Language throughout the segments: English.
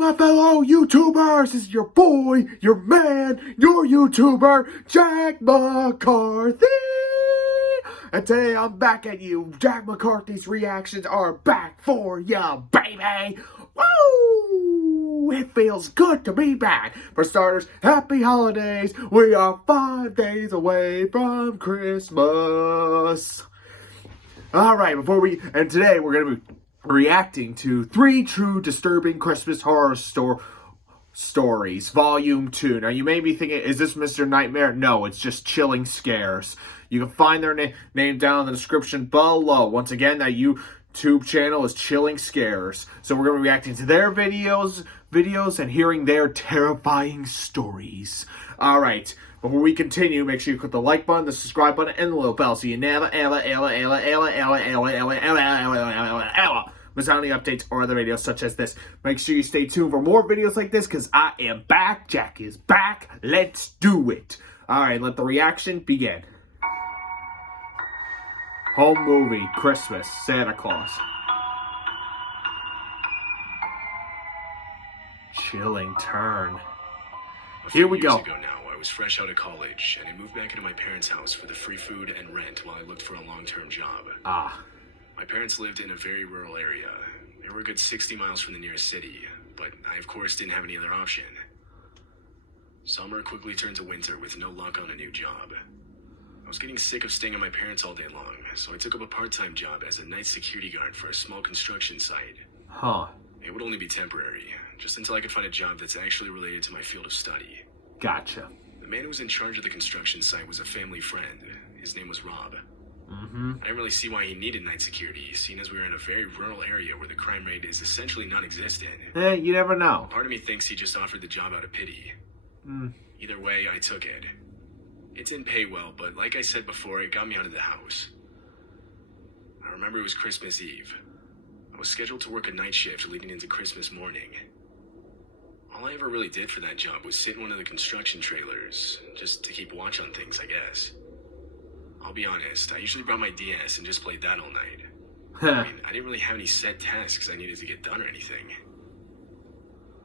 my fellow YouTubers, this is your boy, your man, your YouTuber, Jack McCarthy! And today I'm back at you. Jack McCarthy's reactions are back for ya, baby! Woo! It feels good to be back. For starters, happy holidays. We are 5 days away from Christmas. Alright, today we're going to be reacting to 3 True Disturbing Christmas Horror Stories, Volume 2. Now, you may be thinking, is this Mr. Nightmare? No, it's just Chilling Scares. You can find their name down in the description below. Once again, that YouTube channel is Chilling Scares. So we're going to be reacting to their videos and hearing their terrifying stories. Alright, before we continue, make sure you click the like button, the subscribe button, and the little bell so you never, miss out on any updates or other videos such as this. Make sure you stay tuned for more videos like this, because I am back. Jack is back. Let's do it. Alright, let the reaction begin. Home movie, Christmas, Santa Claus. Chilling turn. Here we go. Ago now, I was fresh out of college, and I moved back into my parents' house for the free food and rent while I looked for a long-term job. My parents lived in a very rural area. They were a good 60 miles from the nearest city, but I, of course, didn't have any other option. Summer quickly turned to winter with no luck on a new job. I was getting sick of staying at my parents' all day long, so I took up a part-time job as a night security guard for a small construction site. It would only be temporary, just until I could find a job that's actually related to my field of study. Gotcha. The man who was in charge of the construction site was a family friend. His name was Rob. I didn't really see why he needed night security, seeing as we were in a very rural area where the crime rate is essentially non-existent. You never know. Part of me thinks he just offered the job out of pity. Either way, I took it. It didn't pay well, but like I said before, it got me out of the house. I remember it was Christmas Eve. I was scheduled to work a night shift leading into Christmas morning. All I ever really did for that job was sit in one of the construction trailers, just to keep watch on things, I guess. I'll be honest, I usually brought my DS and just played that all night. I didn't really have any set tasks I needed to get done or anything.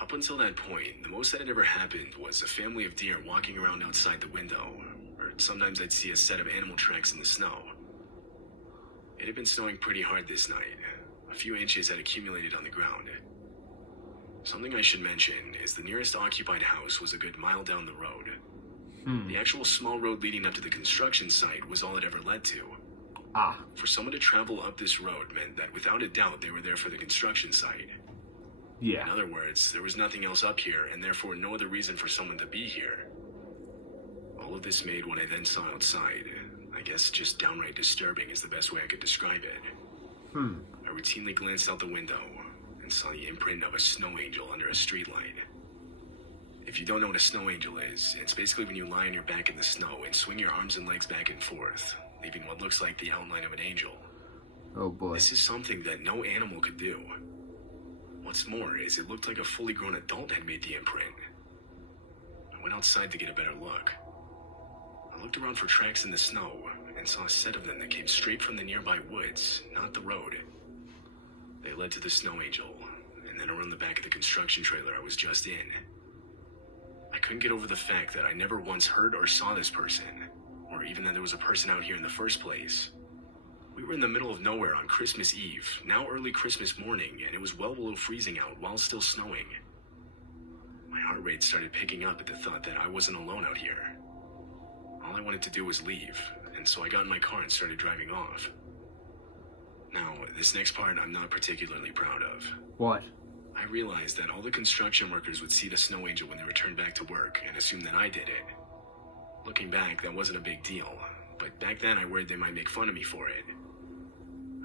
Up until that point, the most that had ever happened was a family of deer walking around outside the window, or sometimes I'd see a set of animal tracks in the snow. It had been snowing pretty hard this night. A few inches had accumulated on the ground. Something I should mention is the nearest occupied house was a good mile down the road. The actual small road leading up to the construction site was all it ever led to. For someone to travel up this road meant that without a doubt they were there for the construction site. Yeah. In other words, there was nothing else up here, and therefore no other reason for someone to be here. All of this made what I then saw outside, I guess just downright disturbing is the best way I could describe it. I routinely glanced out the window and saw the imprint of a snow angel under a streetlight. If you don't know what a snow angel is, it's basically when you lie on your back in the snow and swing your arms and legs back and forth, leaving what looks like the outline of an angel. Oh boy. This is something that no animal could do. What's more is it looked like a fully grown adult had made the imprint. I went outside to get a better look. I looked around for tracks in the snow and saw a set of them that came straight from the nearby woods, not the road. They led to the snow angel, and then around the back of the construction trailer I was just in. I couldn't get over the fact that I never once heard or saw this person, or even that there was a person out here in the first place. We were in the middle of nowhere on Christmas Eve, now early Christmas morning, and it was well below freezing out while still snowing. My heart rate started picking up at the thought that I wasn't alone out here. All I wanted to do was leave, and so I got in my car and started driving off. Now, this next part I'm not particularly proud of. What? I realized that all the construction workers would see the snow angel when they returned back to work and assume that I did it. Looking back, that wasn't a big deal, but back then I worried they might make fun of me for it.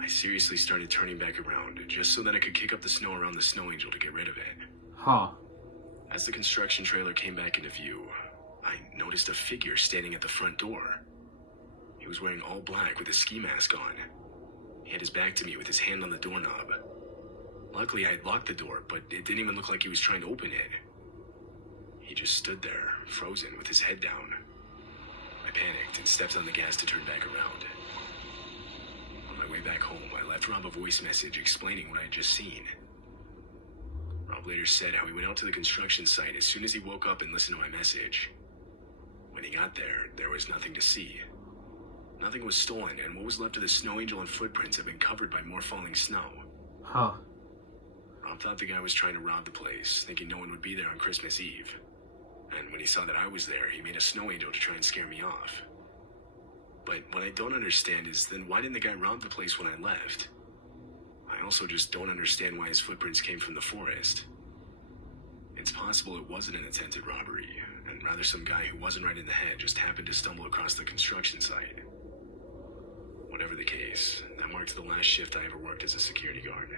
I seriously started turning back around just so that I could kick up the snow around the snow angel to get rid of it. As the construction trailer came back into view, I noticed a figure standing at the front door. He was wearing all black with a ski mask on. He had his back to me with his hand on the doorknob. Luckily, I had locked the door, but it didn't even look like he was trying to open it. He just stood there, frozen, with his head down. I panicked and stepped on the gas to turn back around. On my way back home, I left Rob a voice message explaining what I had just seen. Rob Rob later said how he went out to the construction site as soon as he woke up and listened to my message. When he got there, there was nothing to see. Nothing was stolen, and what was left of the snow angel and footprints had been covered by more falling snow. Huh. Rob thought the guy was trying to rob the place, thinking no one would be there on Christmas Eve. And when he saw that I was there, he made a snow angel to try and scare me off. But what I don't understand is, then why didn't the guy rob the place when I left? I also just don't understand why his footprints came from the forest. It's possible it wasn't an attempted robbery, and rather some guy who wasn't right in the head just happened to stumble across the construction site. Whatever the case, that marked the last shift I ever worked as a security guard.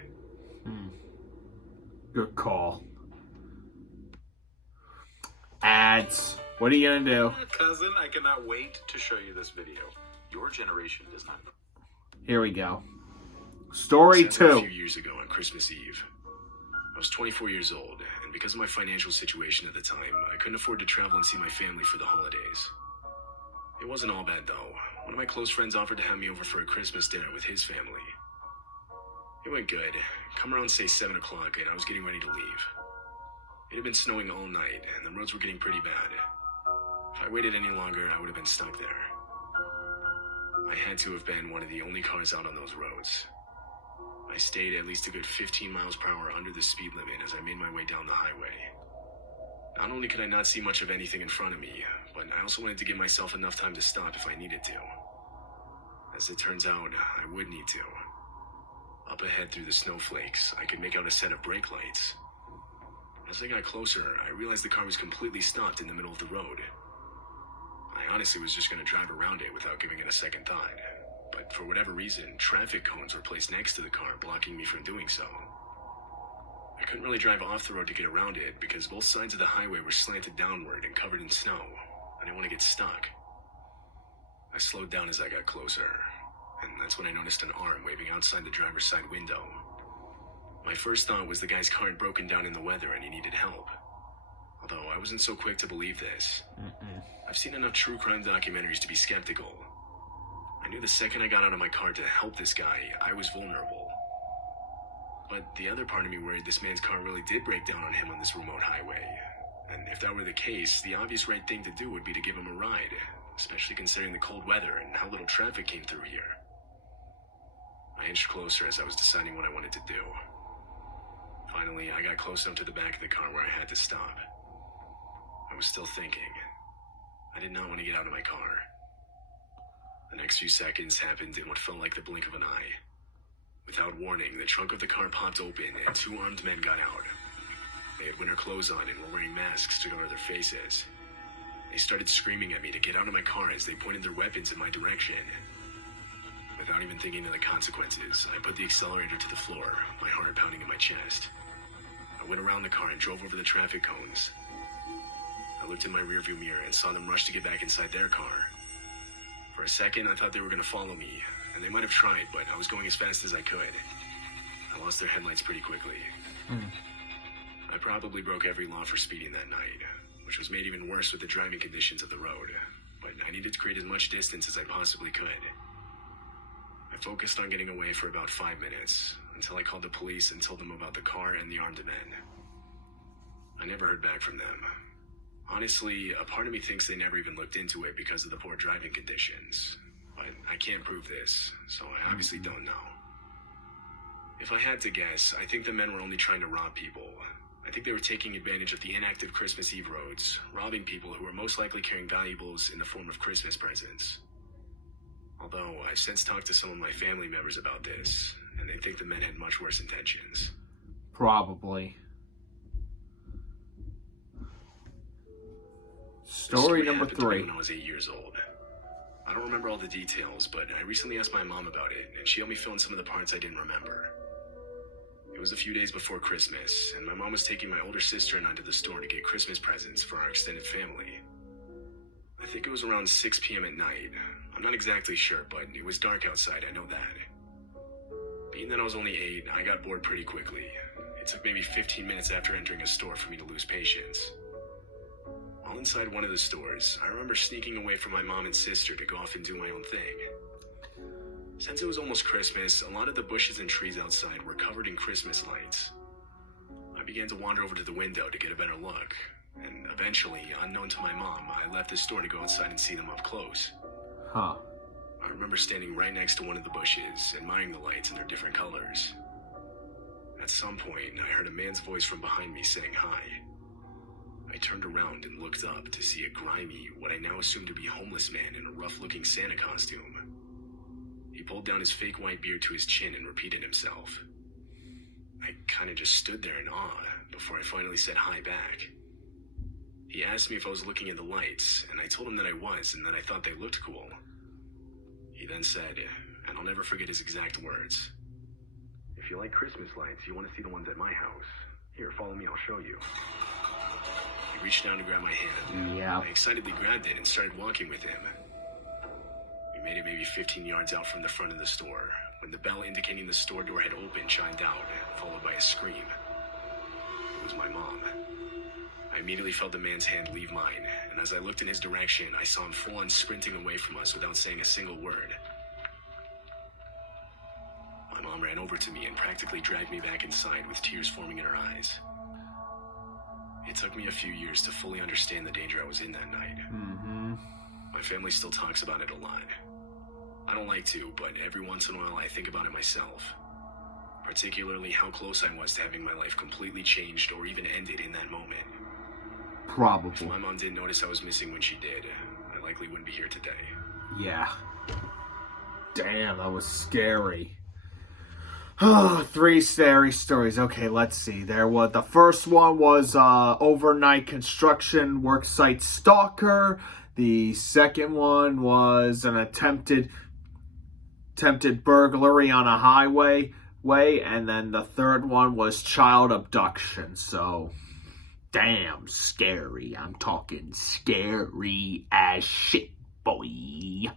Good call. Ads. What are you gonna do? Cousin, I cannot wait to show you this video. Your generation does not know. Here we go. Story Except for 2. A few years ago on Christmas Eve, I was 24 years old, and because of my financial situation at the time, I couldn't afford to travel and see my family for the holidays. It wasn't all bad though. One of my close friends offered to have me over for a Christmas dinner with his family. It went good. Come around say 7 o'clock and I was getting ready to leave. It had been snowing all night and the roads were getting pretty bad. If I waited any longer, I would have been stuck there. I had to have been one of the only cars out on those roads. I stayed at least a good 15 miles per hour under the speed limit as I made my way down the highway. Not only could I not see much of anything in front of me, but I also wanted to give myself enough time to stop if I needed to. As it turns out, I would need to. Up ahead through the snowflakes, I could make out a set of brake lights. As I got closer, I realized the car was completely stopped in the middle of the road. I honestly was just going to drive around it without giving it a second thought. But for whatever reason, traffic cones were placed next to the car, blocking me from doing so. I couldn't really drive off the road to get around it because both sides of the highway were slanted downward and covered in snow. I didn't want to get stuck. I slowed down as I got closer, and that's when I noticed an arm waving outside the driver's side window. My first thought was the guy's car had broken down in the weather and he needed help. Although I wasn't so quick to believe this. I've seen enough true crime documentaries to be skeptical. I knew the second I got out of my car to help this guy, I was vulnerable. But the other part of me worried this man's car really did break down on him on this remote highway. And if that were the case, the obvious right thing to do would be to give him a ride, especially considering the cold weather and how little traffic came through here. I inched closer as I was deciding what I wanted to do. Finally, I got close enough to the back of the car where I had to stop. I was still thinking. I did not want to get out of my car. The next few seconds happened in what felt like the blink of an eye. Without warning, the trunk of the car popped open and 2 armed men got out. They had winter clothes on and were wearing masks to cover their faces. They started screaming at me to get out of my car as they pointed their weapons in my direction. Without even thinking of the consequences, I put the accelerator to the floor, my heart pounding in my chest. I went around the car and drove over the traffic cones. I looked in my rearview mirror and saw them rush to get back inside their car. For a second, I thought they were going to follow me, and they might have tried, but I was going as fast as I could. I lost their headlights pretty quickly. I probably broke every law for speeding that night, which was made even worse with the driving conditions of the road, but I needed to create as much distance as I possibly could. I focused on getting away for about 5 minutes, until I called the police and told them about the car and the armed men. I never heard back from them. Honestly, a part of me thinks they never even looked into it because of the poor driving conditions. But I can't prove this, so I obviously don't know. If I had to guess, I think the men were only trying to rob people. I think they were taking advantage of the inactive Christmas Eve roads, robbing people who were most likely carrying valuables in the form of Christmas presents. Although, I've since talked to some of my family members about this, and they think the men had much worse intentions. Probably. Story number 3. When I was 8 years old. I don't remember all the details, but I recently asked my mom about it, and she helped me fill in some of the parts I didn't remember. It was a few days before Christmas, and my mom was taking my older sister and I to the store to get Christmas presents for our extended family. I think it was around 6 p.m. at night. I'm not exactly sure, but it was dark outside, I know that. Being that I was only 8, I got bored pretty quickly. It took maybe 15 minutes after entering a store for me to lose patience. While inside one of the stores, I remember sneaking away from my mom and sister to go off and do my own thing. Since it was almost Christmas, a lot of the bushes and trees outside were covered in Christmas lights. I began to wander over to the window to get a better look, and eventually, unknown to my mom, I left the store to go outside and see them up close. Huh. I remember standing right next to one of the bushes, admiring the lights and their different colors. At some point, I heard a man's voice from behind me saying hi. I turned around and looked up to see a grimy, what I now assumed to be homeless man in a rough-looking Santa costume. He pulled down his fake white beard to his chin and repeated himself. I kinda just stood there in awe before I finally said hi back. He asked me if I was looking at the lights, and I told him that I was and that I thought they looked cool. He then said, and I'll never forget his exact words, "If you like Christmas lights, you want to see the ones at my house. Here, follow me, I'll show you." He reached down to grab my hand. Yeah. I excitedly grabbed it and started walking with him. We made it maybe 15 yards out from the front of the store, when the bell indicating the store door had opened chimed out, followed by a scream. It was my mom. I immediately felt the man's hand leave mine, and as I looked in his direction, I saw him full-on sprinting away from us without saying a single word. My mom ran over to me and practically dragged me back inside with tears forming in her eyes. It took me a few years to fully understand the danger I was in that night. Mm-hmm. My family still talks about it a lot. I don't like to, but every once in a while I think about it myself. Particularly how close I was to having my life completely changed or even ended in that moment. If Probably. my mom didn't notice I was missing when she did, I likely wouldn't be here today. Yeah. Damn, that was scary. Oh, 3 scary stories. Okay, let's see. The first one was overnight construction worksite stalker. The second one was an attempted burglary on a highway. And then the third one was child abduction. So, damn scary. I'm talking scary as shit, boy.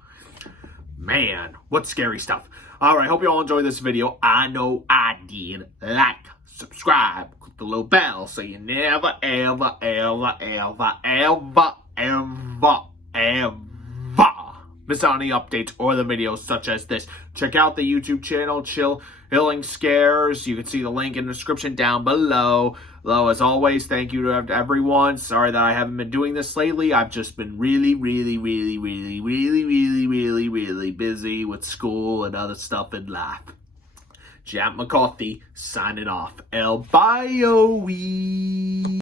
Man, what scary stuff. Alright, hope you all enjoyed this video. I know I did. Like, subscribe, click the little bell so you never, ever, ever, ever, ever, ever, ever miss out on any updates or the videos such as this. Check out the YouTube channel, Chilling Scares. You can see the link in the description down below. As always, thank you to everyone. Sorry that I haven't been doing this lately. I've just been really busy with school and other stuff in life. Jack McCarthy signing off. El Bio.